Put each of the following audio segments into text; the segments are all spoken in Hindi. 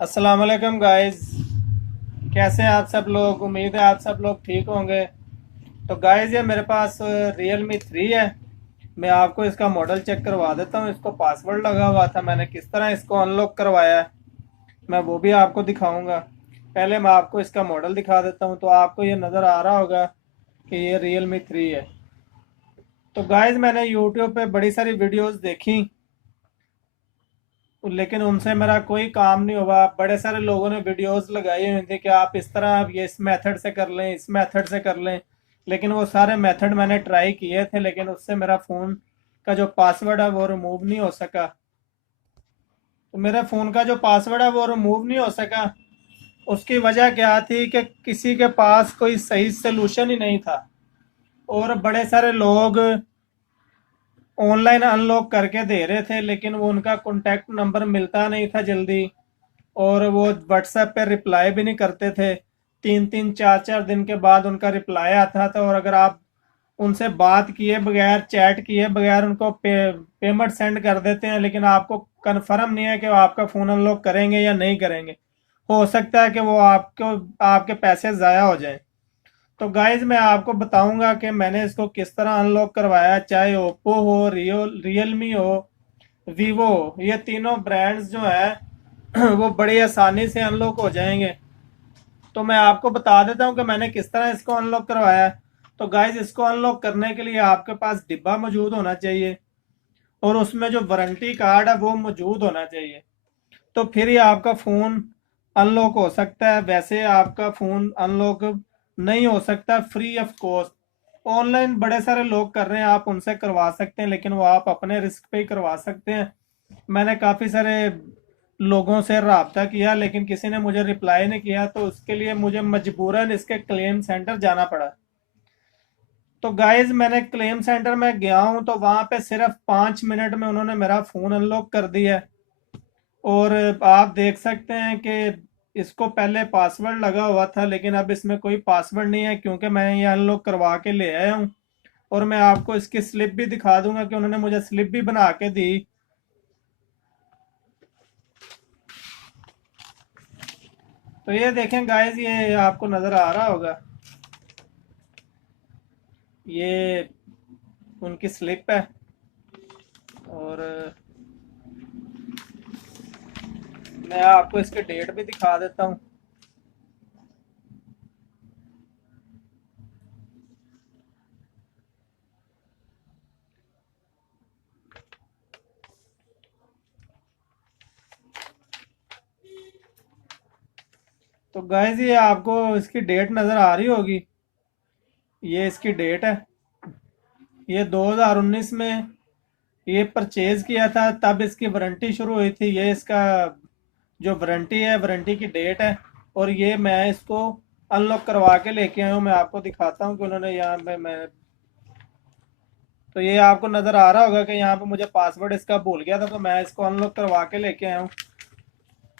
अस्सलाम वालेकुम गाइस। कैसे हैं आप सब लोग? उम्मीद है आप सब लोग ठीक होंगे। तो गाइस ये मेरे पास Realme 3 है। मैं आपको इसका मॉडल चेक करवा देता हूँ। इसको पासवर्ड लगा हुआ था, मैंने किस तरह इसको अनलॉक करवाया है मैं वो भी आपको दिखाऊंगा। पहले मैं आपको इसका मॉडल दिखा देता हूँ। तो आपको ये नज़र आ रहा होगा कि ये Realme 3 है। तो गाइस मैंने यूट्यूब पे बड़ी सारी वीडियोस देखी, लेकिन उनसे मेरा कोई काम नहीं हुआ। बड़े सारे लोगों ने वीडियोस लगाई हुई थी कि आप इस तरह आप ये इस मेथड से कर लें, इस मेथड से कर लें। लेकिन वो सारे मेथड मैंने ट्राई किए थे, लेकिन उससे मेरा फ़ोन का जो पासवर्ड है वो रिमूव नहीं हो सका। तो मेरे फ़ोन का जो पासवर्ड है वो रिमूव नहीं हो सका। उसकी वजह क्या थी कि किसी के पास कोई सही सोल्यूशन ही नहीं था। और बड़े सारे लोग ऑनलाइन अनलॉक करके दे रहे थे, लेकिन वो उनका कॉन्टैक्ट नंबर मिलता नहीं था जल्दी। और वो व्हाट्सएप पे रिप्लाई भी नहीं करते थे। 3-3 4-4 दिन के बाद उनका रिप्लाई आता था। और अगर आप उनसे बात किए बगैर, चैट किए बगैर उनको पेमेंट सेंड कर देते हैं, लेकिन आपको कन्फर्म नहीं है कि वो आपका फ़ोन अनलॉक करेंगे या नहीं करेंगे। हो सकता है कि वो आपको आपके पैसे ज़ाया हो जाएं। तो गाइज मैं आपको बताऊंगा कि मैंने इसको किस तरह अनलॉक करवाया। चाहे ओप्पो हो, रियलमी हो, वीवो हो, ये तीनों ब्रांड्स जो है वो बड़ी आसानी से अनलॉक हो जाएंगे। तो मैं आपको बता देता हूँ कि मैंने किस तरह इसको अनलॉक करवाया है। तो गाइज इसको अनलॉक करने के लिए आपके पास डिब्बा मौजूद होना चाहिए, और उसमें जो वारंटी कार्ड है वो मौजूद होना चाहिए। तो फिर ही आपका फ़ोन अनलॉक हो सकता है। वैसे आपका फ़ोन अनलॉक नहीं हो सकता फ्री ऑफ कॉस्ट। ऑनलाइन बड़े सारे लोग कर रहे हैं, आप उनसे करवा सकते हैं, लेकिन वो आप अपने रिस्क पे ही करवा सकते हैं। मैंने काफ़ी सारे लोगों से रब्ता किया, लेकिन किसी ने मुझे रिप्लाई नहीं किया, तो उसके लिए मुझे मजबूरन इसके क्लेम सेंटर जाना पड़ा। तो गाइज मैंने क्लेम सेंटर में गया हूँ, तो वहाँ पे सिर्फ 5 मिनट में उन्होंने मेरा फ़ोन अनलॉक कर दिया है। और आप देख सकते हैं कि इसको पहले पासवर्ड लगा हुआ था, लेकिन अब इसमें कोई पासवर्ड नहीं है, क्योंकि मैं ये अनलॉक करवा के ले आया हूँ। और मैं आपको इसकी स्लिप भी दिखा दूंगा कि उन्होंने मुझे स्लिप भी बना के दी। तो ये देखें गाइस, ये आपको नज़र आ रहा होगा, ये उनकी स्लिप है। और मैं आपको इसके डेट भी दिखा देता हूँ। तो गाइस ये आपको इसकी डेट नज़र आ रही होगी, ये इसकी डेट है। ये 2019 में ये परचेज किया था, तब इसकी वारंटी शुरू हुई थी। ये इसका जो वारंटी है, वारंटी की डेट है। और ये मैं इसको अनलॉक करवा के लेके आया हूँ। मैं आपको दिखाता हूँ कि उन्होंने यहाँ पे मैं तो ये आपको नज़र आ रहा होगा कि यहाँ पे मुझे पासवर्ड इसका भूल गया था, तो मैं इसको अनलॉक करवा के लेके आया हूँ।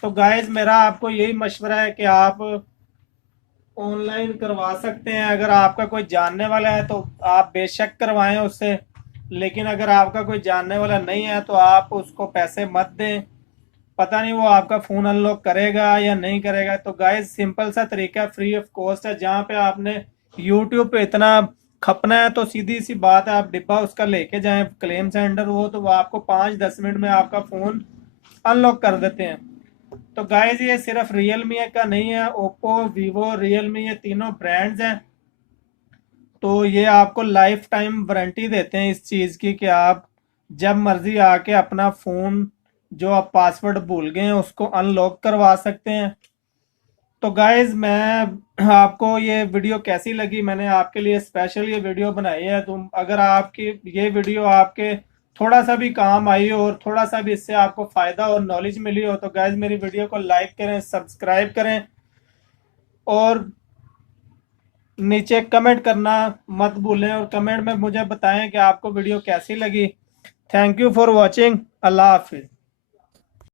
तो गाइज मेरा आपको यही मशवरा है कि आप ऑनलाइन करवा सकते हैं। अगर आपका कोई जानने वाला है तो आप बेशक करवाएं उससे। लेकिन अगर आपका कोई जानने वाला नहीं है तो आप उसको पैसे मत दें। पता नहीं वो आपका फ़ोन अनलॉक करेगा या नहीं करेगा। तो गाइस सिंपल सा तरीका, फ्री ऑफ कॉस्ट है। जहाँ पे आपने यूट्यूब पे इतना खपना है, तो सीधी सी बात है, आप डिब्बा उसका लेके जाएं क्लेम सेंटर, वो तो वो आपको 5-10 मिनट में आपका फ़ोन अनलॉक कर देते हैं। तो गाइस ये सिर्फ रियलमी का नहीं है, ओप्पो, वीवो, रियलमी, ये तीनों ब्रांड्स हैं। तो ये आपको लाइफ टाइम वारंटी देते हैं इस चीज़ की, कि आप जब मर्जी आके अपना फ़ोन जो आप पासवर्ड भूल गए हैं उसको अनलॉक करवा सकते हैं। तो गाइज मैं आपको ये वीडियो कैसी लगी, मैंने आपके लिए स्पेशल ये वीडियो बनाई है। तो अगर आपकी ये वीडियो आपके थोड़ा सा भी काम आई हो, और थोड़ा सा भी इससे आपको फ़ायदा और नॉलेज मिली हो, तो गाइज मेरी वीडियो को लाइक करें, सब्सक्राइब करें, और नीचे कमेंट करना मत भूलें। और कमेंट में मुझे बताएं कि आपको वीडियो कैसी लगी। Thank you for watching. अल्लाह हाफिज़।